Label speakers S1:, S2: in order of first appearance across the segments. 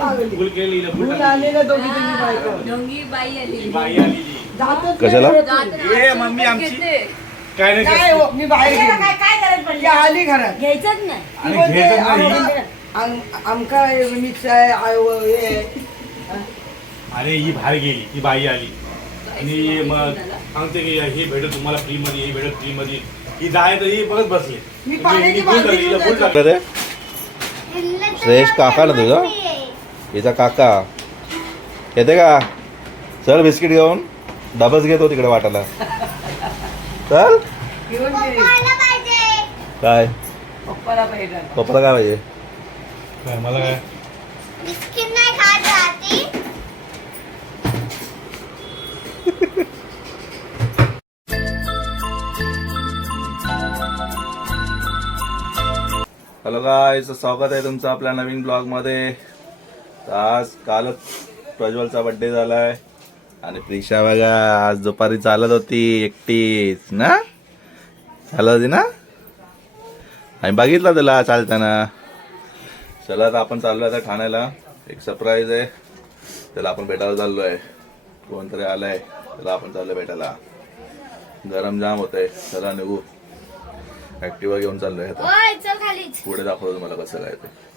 S1: पागली. दोघी तिघी बायका.
S2: ढोंगी बाई आली
S3: ही.
S1: जातच
S4: कशाला?
S1: नाही.
S3: ए, मम्मी आमची. काय नाही
S1: काय. हो, मी बाहेर गेली. ती आली घरात
S5: घ्यायचंच नाही
S1: ती
S3: आणि
S1: बोलते,
S3: घेतच नाही.
S1: आमका- आम- आमका मिक्स आहे हे.
S3: अरे ही बाहेर गेली ती बाई आली आणि मग सांगते की हे भेटत तुम्हाला फ्री मध्ये हे भेटत फ्री मध्ये ही जाय तर ही बघत बसली
S1: मी पाण्याची
S3: ही
S1: घेऊन
S4: श्रेयश काका ना तुझा हिचा काका. येते का? चल बिस्किट घेऊन डबस घेतो तिकडे वाटायला. चल. काय?
S1: पप्पाला पाहिजे.
S4: पप्पाला काय पाहिजे?
S3: काय, मला काय?
S4: हॅलो गाय स्वागत आहे तुमचं आपल्या नवीन ब्लॉगमध्ये तर आज कालच प्रज्वलचा बड्डे झालाय. आणि प्रिशा बघा आज दुपारी चालत होती एकटीच ना? चालत होती ना? आणि बघितलं तुला चालताना. चला आता आपण चाललो आता ठाण्याला. एक सरप्राईज आहे. त्याला आपण भेटायला चाललो आहे कोणतरी आलाय. त्याला आपण चाललो भेटायला. गरम जाम होत आहे चला निघू. ऍक्टिवा घेऊन चाललोय आता. पुढे दाखवतो तुम्हाला कसं काय ते.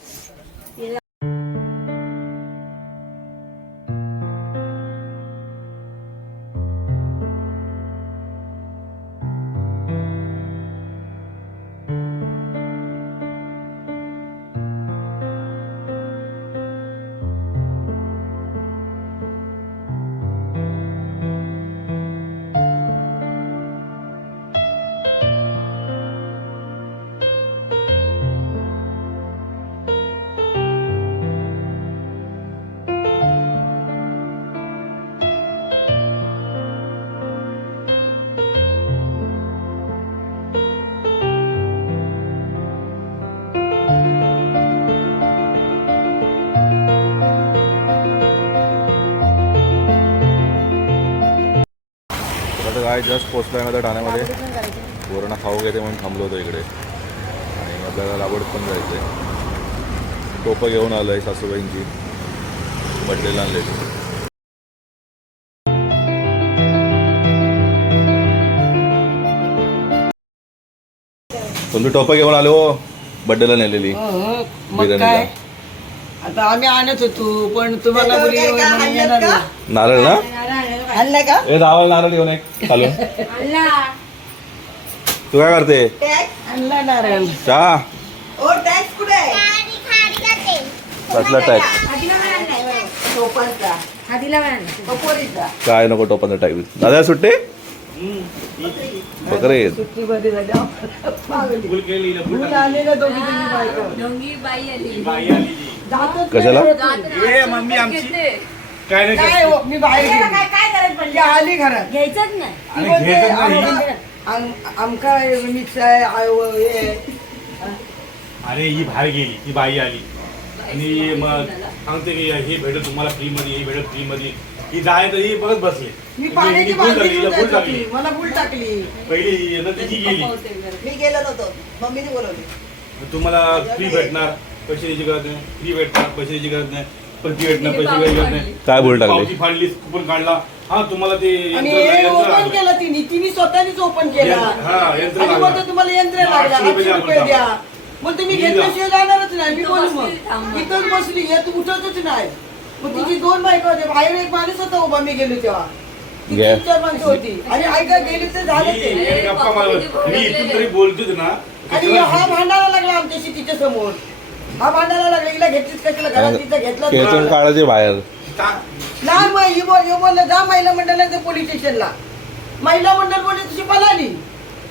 S4: काय जस्ट पोचलोय आता ठाण्यामध्ये. पूर्ण खाऊ घेते म्हणून थांबलो होतो इकडे. आणि आपल्याला लावड पण जायचंय. टोपं घेऊन आलोय सासूबाईंची. बड्डेला आणले तुम्ही टोपं घेऊन आलो. बड्डेला नेलेली.
S1: मग
S4: बिर्याणीला.
S1: काय? आता आम्ही आणत होतो पण तुम्हाला.
S4: नारळ ना?
S1: आणलाय का?
S4: ए दावाला नारळ घेऊन एक चालू. तू काय करते?
S1: आणला
S4: चहा कसला टॅक्स काय नको टोपनचा टाईप दादा सुट्टे? बकरे.
S1: आलेल्या दोघी तिघी बायका. जातच
S4: कशाला?
S1: नाही. येत.
S2: जात नाही.
S3: काय नाही
S1: काय. हो, मी बाहेर
S5: काय
S1: गेली. ती आली घरात.
S5: घ्यायचंच नाही.
S1: ती
S3: आणि
S1: बोलते,
S3: घेतच नाही.
S1: आमका- आम- आमका मिक्स आहे आय व हे. आहे.
S3: अरे ही बाहेर गेली. ती बाई आली. आणि मग सांगते की हे भेटत तुम्हाला फ्री मध्ये हे भेटत फ्री मध्ये ही जाय तर ही बघत बसली.
S1: मी पाण्याची
S3: ही हिला फुल
S1: जात
S3: टाकली.
S1: होती. मला भूल टाकली.
S3: पहिली नंतर ती गेली.
S1: मी गेलो नव्हतो. मम्मीने बोलवली.
S3: तुम्हाला फ्री भेटणार पैसे द्यायची गरज नाही. फ्री भेटणार पैसे द्यायची गरज नाही.
S4: काय बोल टाकले
S3: पावती फाडली कुपन काढला. हा तुम्हाला ते
S1: आणि हे ओपन
S3: लागलं.
S1: केलं तिने. तिने स्वतःनीच ओपन केला.
S3: यंत्र- हा, यंत्र
S1: आणि
S3: लागलं.
S1: बोलतो तुम्हाला यंत्र
S3: मग
S1: लागलं.
S3: आठशे रुपये
S1: आठशे
S3: द्या.
S1: मग तुम्ही
S3: मी जा.
S1: घेतल्याशिवाय जाणारच नाही. मी
S2: इथं
S1: बोलू
S2: बसली, थांब
S1: मग.
S2: मग.
S1: इथंच बसली. येत उठतच नाही. मग तिची दोन बायका होते बाहेर एक माणूस होता उभा. मी गेलो तेव्हा. ती. तीन माणसं होती. आणि ऐका गेली तर झालं ते.
S3: मी इथून तरी बोलतोच ना.
S1: आणि हा भांडायला लागला आमच्याशी तिच्या समोर हा भांडायला लागला हिला घेतलीच कशाला घरात? तिचं घेतलं
S4: काढायचे बाहेर.
S3: का-
S1: लहान मग ही बोल हे बोललं जा महिला मंडळाच्या पोलीस स्टेशनला महिला मंडळ पोलीस तशी पळाली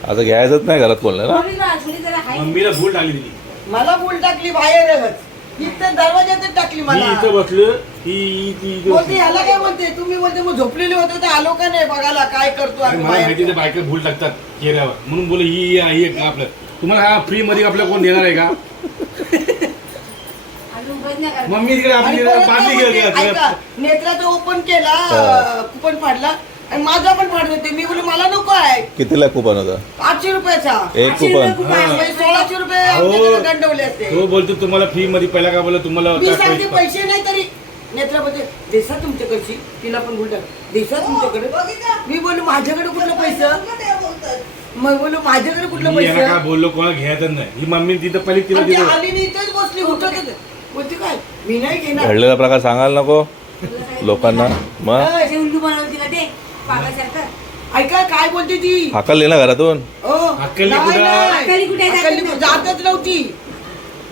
S4: आता घ्यायचंच नाही घरात कोणलं ना.
S2: कोणी ना- कोणी जरा हाय.
S3: मम्मीला भूल टाकली तिने.
S1: मला भूल टाकली बाहेरच. इथं दरवाज्यातच टाकली
S3: मी
S1: मला
S3: इथं बसलो ती ती इथं
S1: बोलते. ह्याला काय म्हणते तुम्ही बोलते मग झोपलेले होते तर आलो का नाही बघायला? काय करतो
S3: अरे
S1: आम्ही
S3: मला माहिती
S1: बाहेर
S3: बायका भूल टाकतात चेहऱ्यावर. म्हणून बोल ही ही आपलं. तुम्हाला हा फ्री मध्ये आपल्याला कोण देणार आहे का
S2: अजून बंद नाही करायचं.
S3: मम्मी तिकडे आपली
S1: काय
S3: घेऊन
S1: नेत्राचं ओपन केला
S4: हा.
S1: कुपन फाडला आणि माझा पण फाडत होते मी बोलले मला नको आहे.
S4: कितीला कुपन होता?
S1: आठशे रुपयाचा.
S4: एक कुपन.
S1: सोळाशे रुपये दंडवले असते.
S3: तो बोलतो तुम्हाला फ्री मध्ये पहिला का बोला तुम्हाला काय पैसे-
S1: पैसे नाही तरी. नेत्रामध्ये देसा तुमच्याकडची. तिला पण बोलतात देसा तुमच्याकडे. मी बोललो माझ्याकडे कुठलं पैसे? मग बोललो माझ्याकडे कुठलं
S3: यांना काय
S1: पैसे
S3: बोललो कोणाला घ्यायचंच नाही. ही मम्मी तिथं पहिले तिला
S1: आली नाही इथेच बसली बोलते काय? मी नाही घेणार.
S4: घडलेला प्रकार सांगायला नको. लोकांना. मग?
S1: अय,
S2: असे उल्लू बनवून तिला ते पागासारखं
S1: ऐका काय बोलते ती?
S4: हाकलली ना घरातून.
S1: ओ,
S3: अक्कली
S1: नाही,
S3: कुठं?
S1: नाही.
S2: अक्कली कुठे? आहे?
S1: अक्कली कुठं? जातच नव्हती.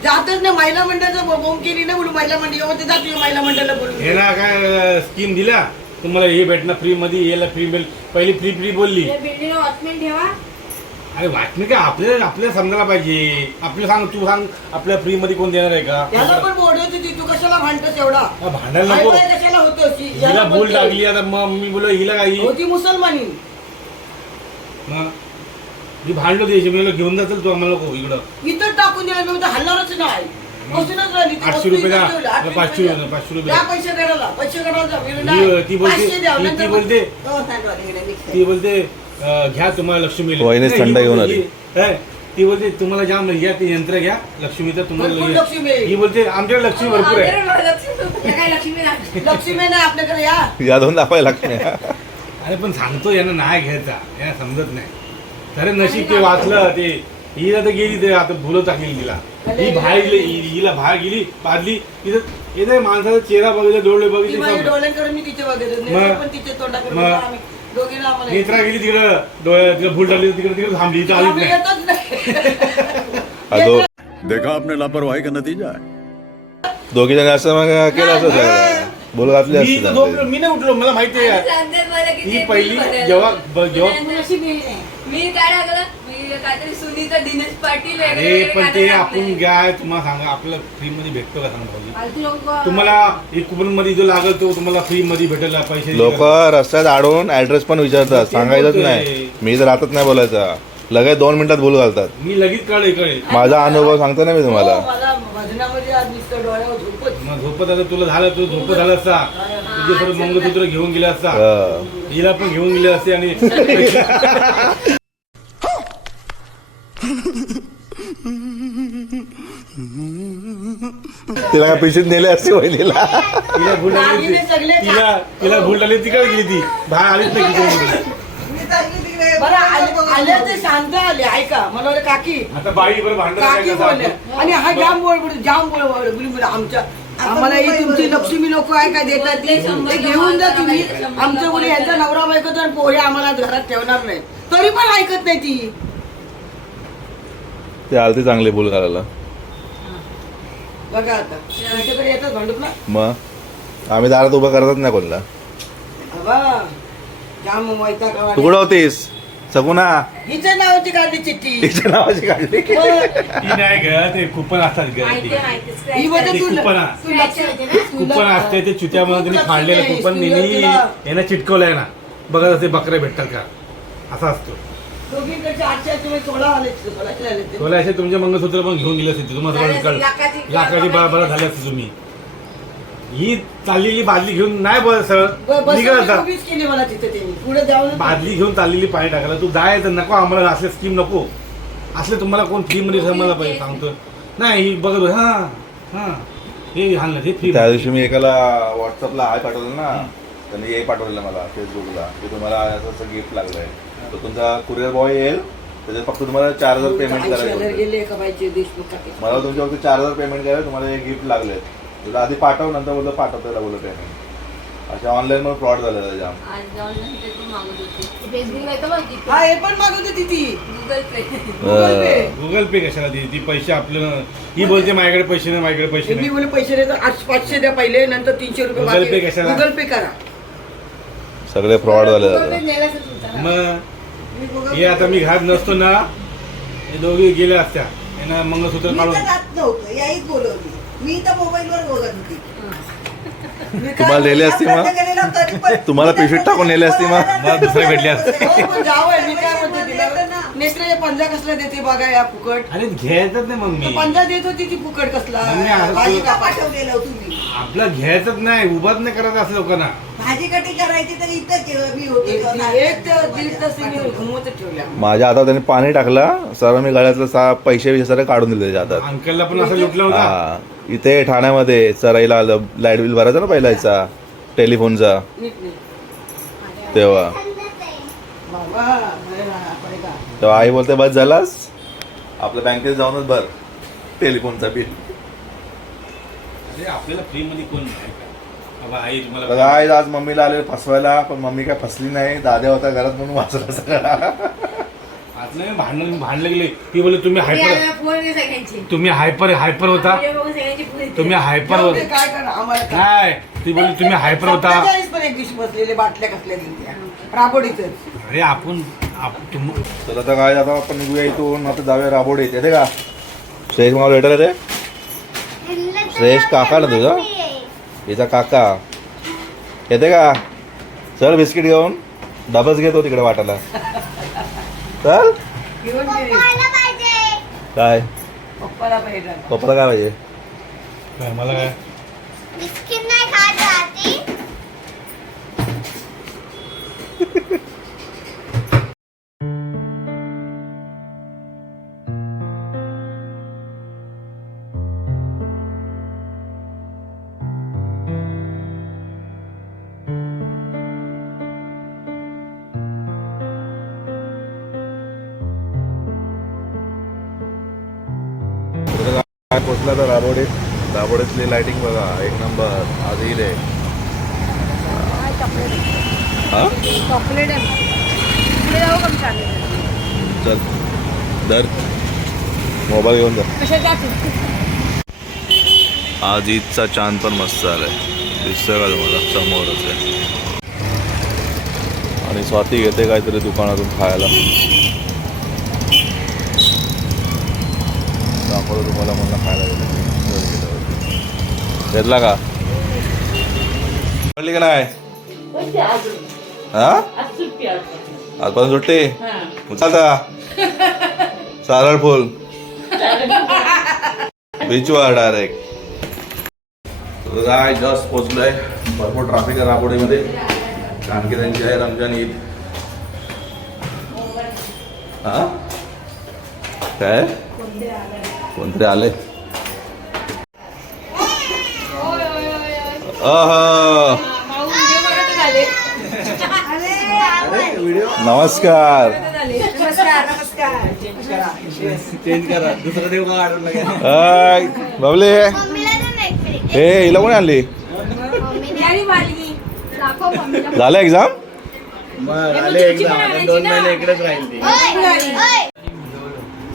S1: जातच ना महिला मंडळाचं बो- बोंब केली ना बोलू महिला मंडळ होते जाते महिला मंडळाला बोलून.
S3: हे ना काय स्कीम दिल्या तुम्हाला हे भेटणार फ्री मध्ये याला फ्री मिळेल पहिली फ्री फ्री बोलली.
S2: बिल्डिंग वॉचमॅन ठेवा.
S3: अरे वाटणी काय आपल्याला आपल्याला समजायला पाहिजे आपल्याला सांग तू सांग आपल्या फ्री मध्ये कोण देणार आहे
S1: याला
S3: का
S1: पण बोलत होती तू कशाला भांडतस एवढा
S3: हा, भांडायला नको
S1: कशाला होतोस ही?
S3: हिला
S1: याला
S3: बोल
S1: बोलते.
S3: लागली आता मग मी बोललो हिला काही
S1: होती मुसलमानी
S3: ही भांडलो द्यायची मी बोललो, घेऊन जातील तू आम्हाला नको इकडं
S1: इथं टाकून दिला मी म्हणतो हलणारच नाही बसूनच राहिली ती
S3: आठशे
S1: वस्तू
S3: रुपये
S1: इथं
S3: द्या.
S1: ठेवली. आठशे
S3: पाचशे
S1: रुपये द्या.
S3: पाचशे रुपये
S1: द्या
S3: द्या.
S1: पैसे काढायला पैसे काढायला जा. मी
S3: ती-
S1: नाही.
S3: ती बोलते-
S1: पाचशे द्या.
S3: ती- बोलते-
S1: हो,
S3: ती बोलते घ्या तुम्हाला लक्ष्मी
S4: थंड
S3: ही
S4: घेऊन
S3: बोलते,
S4: आली.
S3: ही- काय? ती बोलते तुम्हाला जाम घ्या ते यंत्र घ्या. लक्ष्मीचं
S1: भरपूर
S3: तुम्हाला
S1: लक्ष्मी.
S3: ही बोलते आमच्याकडे लक्ष्मी भरपूर आहे.
S2: लक्ष्मी काय लक्ष्मी लागते
S1: लक्ष्मी नाही आपल्याकडे या.
S4: या दोन दाखवायला लागते
S3: अरे पण सांगतो यांना नाही घ्यायचा. यांना समजत नाही. खरे नशीब ते वाचलं ते हिला तर गेली ते आता भुलं टाकली तिला. ही बाहेर गेली हि- हिला बाहेर गेली पाडली तिथं येते माणसाचा चेहरा बघितला डोळे
S1: ती
S3: बघितले
S1: माझ्या
S3: सब.
S1: डोळ्यांकडे मी तिचे बघत होते.
S3: मग-
S1: नेत्र पण तिचे तोंडाकडे
S3: मग-
S1: बघत आम्ही. दोघीला आम्हाला
S3: नेत्रा गेली तिकडं डोळ्या तिकडे भूल टाकली तिकडे तिकडे थांबली इथं आलीच
S1: आम्ही
S3: नाही.
S1: येतच नाही.
S4: अगो
S5: देखा आपने लापरवाही का नतीजा है?
S4: दोघी जण असं मग केलं असं सगळं. बोल घातली
S3: मी इथं झोपलो
S4: असते
S3: मी नाही उठलो मला माहिती आहे. ही पहिली जेव्हा ब- जेव्हा
S2: मी काय मी काहीतरी सुनीता दिनेश पाटील
S3: अरे
S2: वगैरे
S3: पण ते. आपण काय तुम्हाला सांगा. आपल्याला फ्री मध्ये भेटतो का सांगा भाऊजी? तुम्हाला एक कुपनमध्ये जो लागल तो तुम्हाला फ्री मध्ये भेटेल पैसे
S4: लोक रस्त्यात आडून ऍड्रेस पण विचारतात. सांगायचंच. नाही. मी तर राहतच नाही बोलायचं. लगेच दोन मिनिटात बोल घालतात.
S3: मी लगेच कळेल कळेल.
S4: माझा अनुभव सांगतो ना मी
S1: हो,
S4: तुम्हाला
S1: मला भजनामध्ये आज नुसतं डोळ्यावर झोपत
S3: मग झोपत आता तुला झालं तू झोपत झालं असता. तुझे सर्व मंगळसूत्र घेऊन गेले असता.
S4: हं.
S3: हिला पण घेऊन गेले असते आणि
S4: तिला काय पिशीत नेले असते वहिनीला.
S3: तिला भूल लागली
S1: दागिने सगळे
S3: ती- तिला तिला भूल लागली तिकडे गेली ती बाहेर आलीच नाही.
S1: बरं आले आले ते शांत आले ऐका मला काकी.
S3: आता बाई बरं भांडण
S1: काकी बोलले. आणि हा जाम बोल बोल जाम बोल बोल बोल बोल आमच्या आम्हाला ही तुमची लक्ष्मी लोक आहे का देतात ती? ते घेऊन जा तुम्ही. आमचं बोले यांचा नवरा बायको तर पोहे आम्हाला घरात ठेवणार नाही. तरी पण ऐकत नाही ती.
S4: ते आलती चांगले बोल घालायला
S1: बघा आता. त्यांच्याकडे येतात भांडूप ना
S4: मग? आम्ही दारात उभं करतच नाही कोणाला.
S1: जाम
S4: तू कुठं होतीस? सगुना
S1: हिच्या नावाची काढली चिठ्ठी.
S4: तिच्या नावाची काढली.
S3: ती नाही ग ते कुपन असतात ग
S2: माहिती
S3: ते.
S2: माहिती
S1: ही
S2: scratch
S1: वजह
S3: ते
S1: तू
S3: कुपन आहे.
S1: तू लक्ष-
S3: कुपन असते ते फाडलेलं कुपन. नेहमी यांना चिटकवलंय ना. बघत असते बकरे भेटतात का? असा असतो.
S1: दोघीकडचे आठशे म्हणजे सोळा आले सोळाशे आले ते.
S3: तुला असे तुमचे मंगळसूत्र पण घेऊन गेले असते तुम्हाला सगळं.
S2: लाखाची-
S3: लाखाची बरोबर झाले असते तुम्ही. ही चाललेली बादली घेऊन नाही बस
S1: ब-
S3: निघत जा.
S1: उभीच केली मला तिथे त्यांनी. पुढे जाऊन
S3: बादली घेऊन चाललेली पाणी टाकायला. तू जायचं नको आम्हाला असले स्कीम नको. असले तुम्हाला कोण फ्री मध्ये समजला पाहिजे सांगतो. नाही ही बघत बस, हा हा. हे हाणलं हे फ्री
S4: त्या दिवशी मी एकाला व्हॉट्सअपला हाय पाठवलं ना त्यांनी हे पाठवलेलं मला फेसबुकला की तुम्हाला असं असं गिफ्ट लागलंय. तर तुमचा कुरिअर बॉय येईल त्याच्यात फक्त तुम्हाला चार हजार पेमेंट करायचं.
S1: गेले बाईचे देशमुख.
S4: मला तुमच्या फक्त चार हजार पेमेंट करायला तुम्हाला हे गिफ्ट लागले. तुला आधी पाठव नंतर बोलतो पाठवतो त्याला बोलतो पेमेंट अशा ऑनलाईन पण फ्रॉड झालेला जाम.
S2: आज जाऊन नाही ते पण मागत होती. फेसबुक येतं बघ तिथे.
S1: हा हे पण मागवत होती ती.
S2: Google Pay
S1: Google Pay
S3: Google Pay कशाला दे ती पैसे आपल्याला ही बोलते माझ्याकडे पैसे नाही माझ्याकडे पैसे
S1: मी
S3: नाही.
S1: बोले पैसे देतो आठ पाचशे द्या पहिले नंतर तीनशे रुपये
S3: गुगल
S1: बाकी.
S3: पे कशाला?
S1: गुगल पे करा.
S4: सगळे फ्रॉड झाले.
S3: मग? हे आता मी घरात नसतो ना. हे दोघे गेल्या असत्या. यांना मंगळसूत्र
S6: मी
S3: काढून
S6: तर जात नव्हतं. याहीच बोलवली. मी तर मोबाईलवर बघत होती.
S1: मी काय
S4: तुम्हाला नेले असते मग?
S6: तरी पण-
S4: तुम्हाला पिशवीत टाकून नेले असते मग?
S3: मला दुसरे भेटले असते.
S1: हो, पण जावं मी काय म्हणते तिला? नेसले पंजा कसला देते बघा या फुकट?
S3: अरे घ्यायचंच नाही मग मी.
S1: पंजा देत होती ती फुकट कसला?
S3: नाही, असं
S1: भाजी
S3: तू-
S6: का
S1: कापा
S6: पाठवलेलं तुम्ही?
S3: आपलं घ्यायचंच नाही उभाच नाही करायचं असं लोकांना.
S6: भाजी कटी करायची तर इथंच आहे, मी होते
S1: एक एक तर दीड तास तिने घुमवतच ठेवल्या.
S4: माझ्या हातात त्यांनी पाणी टाकलं सर्व मी गळ्यातलं सा पैसे सगळे काढून दिले त्याच्या हातात.
S3: अंकलला पण असं लुटलं होता?
S4: हा. इथे ठाण्यामध्ये चराईला आलं लाइट बिल भरायचा ना पहिलाचा टेलिफोनचा.
S1: नीट नीट.
S4: तेव्हा.
S1: बाबा बरं राहा, बरं का.
S4: तेव्हा आई बोलते बस झालास? आपल्या बँकेत जाऊनच भर टेलिफोनचा बिल.
S3: अरे आपल्याला फ्री मध्ये कोण नाही आई
S4: आई आज मम्मीला आले फसवायला पण मम्मी काय फसली नाही दाद्या होता घरात म्हणून वाचला सगळा.
S3: आज नाही भांडण भांडले गेले ती बोलले तुम्ही हायपर तुम्ही हायपर हायपर होता. तुम्ही हायपर होता.
S1: काय आम्हाला
S3: ती बोलली तुम्ही हायपर होता.
S1: सत्तेचाळीस पण एक दिवशी बसलेले बाटल्या कसल्या दिल्या राबोडीच
S3: अरे आपण आप- तुम-
S4: तर आता काय आता आपण निघूया इथून. आता जाऊया राबोड येते का? श्रेयस मला भेटायला रे श्रेयस काका ना तुझा हिचा काका. येते का? चल बिस्किट घेऊन डबस घेतो तिकडे वाटायला. चल. काय?
S1: पप्पाला
S4: काय पाहिजे?
S3: काय मला काय?
S7: बिस्किट नाही खात
S4: राबोडीत राबोडीतली लाइटिंग बघा एक नंबर आज आहे. हा चल. दर मोबाईल घेऊन जा. आज ईदचा चांद पण मस्त आलाय दिसतोय का तुम्हाला? समोरच आहे. आणि स्वाती घेते काहीतरी दुकानातून खायला. दाखवलं तुम्हाला मला खायला गेलं घेतला का? पडली का नाही? हा? आजपासून सुट्टी? उचलता सारळ फुल. बीचवर डायरेक्ट काय जस्ट पोचलोय. भरपूर ट्रॅफिक आहे राबोडीमध्ये कारण की त्यांची आहे रमजान ईद. हा? काय? कोणतरी आले? नमस्कार. बाबले. हे? हिला कोणी आणली? झालं एक्झाम.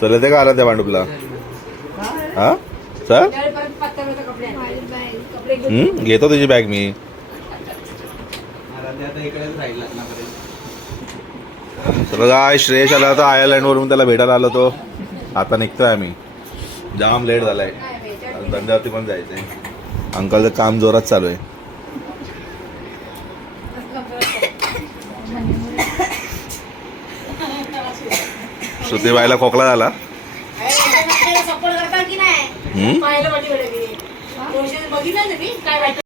S4: चल येते का आला त्या भांडुपला? हा? सर? घेतो तुझी बॅग मी. तर काय श्रेयश आला होता आयर्लंड वरून त्याला भेटायला आलो तो आता निघतोय आम्ही. जाम लेट झालाय. धंद्यावरती पण जायचंय. अंकलचं काम जोरात चालू आहे. श्रुतीबाईला खोकला झाला.
S7: पाहायला पाठीकडे मी.
S4: दोनशे
S2: बघितलं ना मी? काय वाटतं?